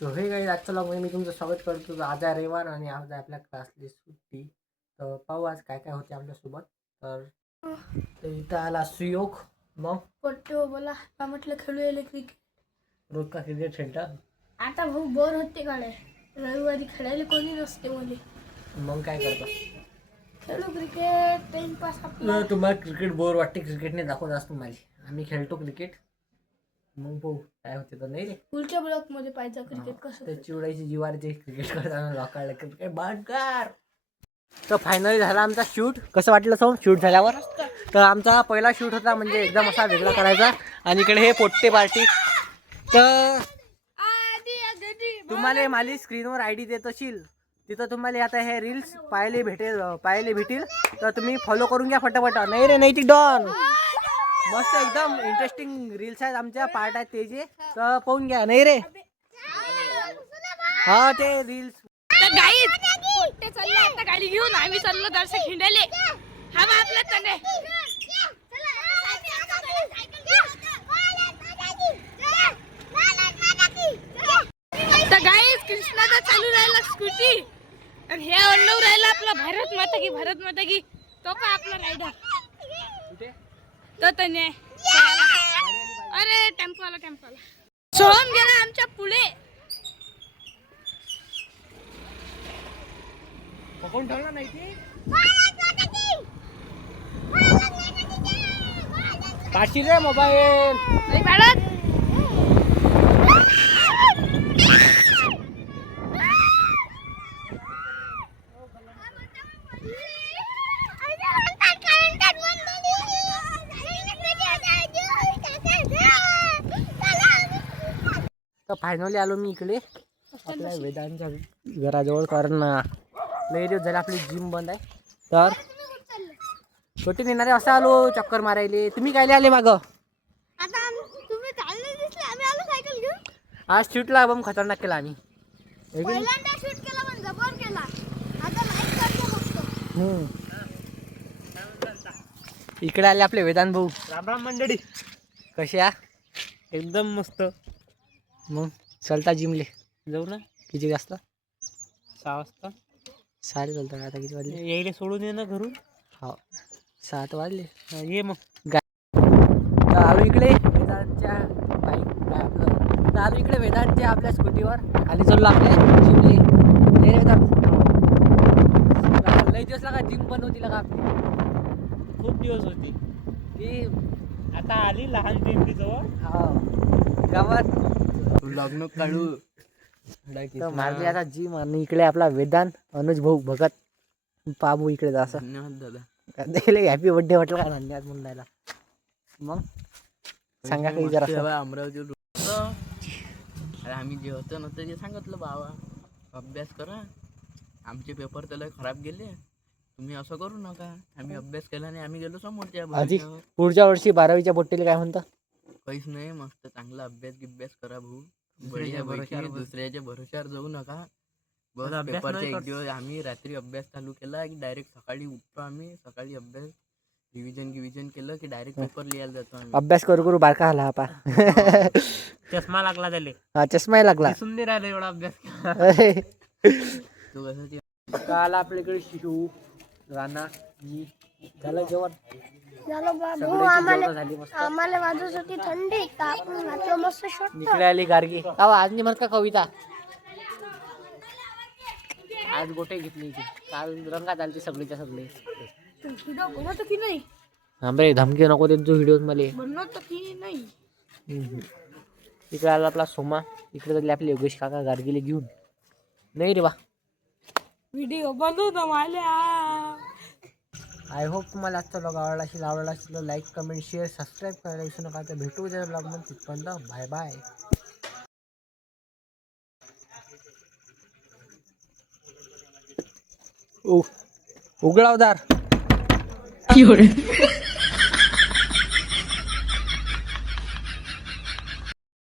So हे काही आजच्या ब्लॉगमध्ये मी तुमचं स्वागत करतो. आज आहे रविवार आणि आज आहे आपल्या क्लासली सुट्टी. तर पाहू आज काय काय होते आपल्यासोबत. तर इथं आला सुयोग. मग पट्टो बोला का म्हटलं खेळूया क्रिकेट. रोज का क्रिकेट खेळता? आता भाऊ बोर होते काढे रविवारी खेळायला कोणी नसते मध्ये. मग काय करता? खेळू क्रिकेट टाइमपास आपला. तुम्हाला क्रिकेट बोर वाटते? क्रिकेटने दाखवत असतो तुम्हाला. आम्ही खेळतो क्रिकेट. मग पाहू काय होते तर नाही रे. पुढच्या ब्लॉक मध्ये पाहिजे क्रिकेट कसं. ते चिवडायची जीवारचे क्रिकेट करताना लोकांना क्रिकेट बांधकार. तर फायनली झाला आमचा शूट. कसं वाटलं सो शूट झाल्यावर? तर आमचा पहिला शूट होता म्हणजे एकदम असा वेगळा करायचा. आणि इकडे हे पोट्टे पार्टी. तर तुम्हाला माझी स्क्रीनवर आयडी देत असेल तिथं तुम्हाला आता हे रील्स पाहायला भेटेल. तर तुम्ही फॉलो करून घ्या फटाफट. नाही रे नाही ती डॉन मस्त एकदम इंटरेस्टिंग रील्स आहेत आमच्या पार्ट आहेत ते जे. तर पाहून घ्या. नाही रे हा ते रील्स. आता गाडी घेऊन आम्ही चाललो दर्शक हिंडाले. हा बा आपला तने तर गाईस कृष्णाचा चालू राहिला स्कूटी आणि हे अण्णव राहिला आपला भारत माता की तो का आपला रायडर तो तने. अरे टेम्पो आला सोहम गेला आमच्या पुढे. पकडून ठेवला नाही ते काशी रे मोबाईल नाही काढत. तर फायनली आलो मी इकडे आपल्या वेदांच्या घराजवळ. कारण लई दिवस झाले आपली जिम बंद आहे. तर छोटे नेणारे असं आलो चक्कर मारायले. तुम्ही काय आले माग? आज शूटला बम खतरनाक केला आम्ही. इकडे आले आपले वेदांत भाऊ. राम राम मंडळी. कशा? एकदम मस्त. मग चलता जिमले जाऊ ना किती वाजता? 6 वाजता. साडे चलता. आता किती वाजले? यायला सोडून ये ना घरून. हो 7 वाजले. ये मग. तर आलो इकडे वेदांतच्या बाईक काय आपलं. तर आलो इकडे वेदांतच्या आपल्या स्कूटीवर खाली चाललो आपल्या जिमले. नाही रे वेदांत लई दिवस लागा जिम बंद होती लागा आपली. खूप दिवस होती की आता आली लहान टेंबी जवळ. हा गावात लग्न काढू तर मारली आता जिम. आणि इकडे आपला वेदांत अनुज भाऊ भगत पाबू इकडे जा. धन्यवाद दादा. हॅपी बर्थडे म्हटलं का धन्यवाद म्हणून राहिला. मग सांगा काही जरा. अमरावती अरे आम्ही जे होतं नव्हतं ते सांगितलं बाबा अभ्यास करा. आमचे पेपर तर लय खराब गेले. तुम्ही असं करू नका. आम्ही अभ्यास केला नाही. आम्ही गेलो समोरच्या आधी पुढच्या वर्षी 12वीच्या पोट्टीला काय म्हणतं? काहीच नाही. मस्त चांगला अभ्यास करा भाऊ. दुसऱ्याच्या भरोश्यावर जाऊ नका. बस पेपरच्या एक दिवस आम्ही रात्री अभ्यास चालू केला की डायरेक्ट सकाळी उठतो आम्ही. सकाळी अभ्यास रिव्हिजन केलं की डायरेक्ट पेपर लिहायला जातो आम्ही. अभ्यास करू बारका आला आपा. चष्मा लागला त्याले. हा चष्माही लागला. सुंदर राहिला एवढा अभ्यास. अरे तो कसं काल आपल्याकडे शिशू राणा जी झालं जेवण झाली मस्त. आम्हाला वाजवसाठी थंडी आपण नाचलो मस्त शॉट. इकडे आली गार्गी. आज नाही म्हणत का कविता? आज गोटे घेतली इथे. काल रंगात आलती सगळीच्या सगळे. व्हिडिओ बनवतो की नाही? आंबरे धमकी नको त्यांचं व्हिडिओ मध्ये. बनवतो की नाही? इकडे आला आपला सोमा. इकडे झाले आपले योगेश काका गार्गीले घेऊन. नाही रे बा व्हिडिओ बनवतो मला. आय होप तुम्हाला आजचा ब्लॉग आवडला असेल तर लाईक कमेंट शेअर सबस्क्राईब करायला विसरू नका. तर भेटू उद्या ब्लॉगमध्ये. तिथपर्यंत बाय बाय. उघडावदार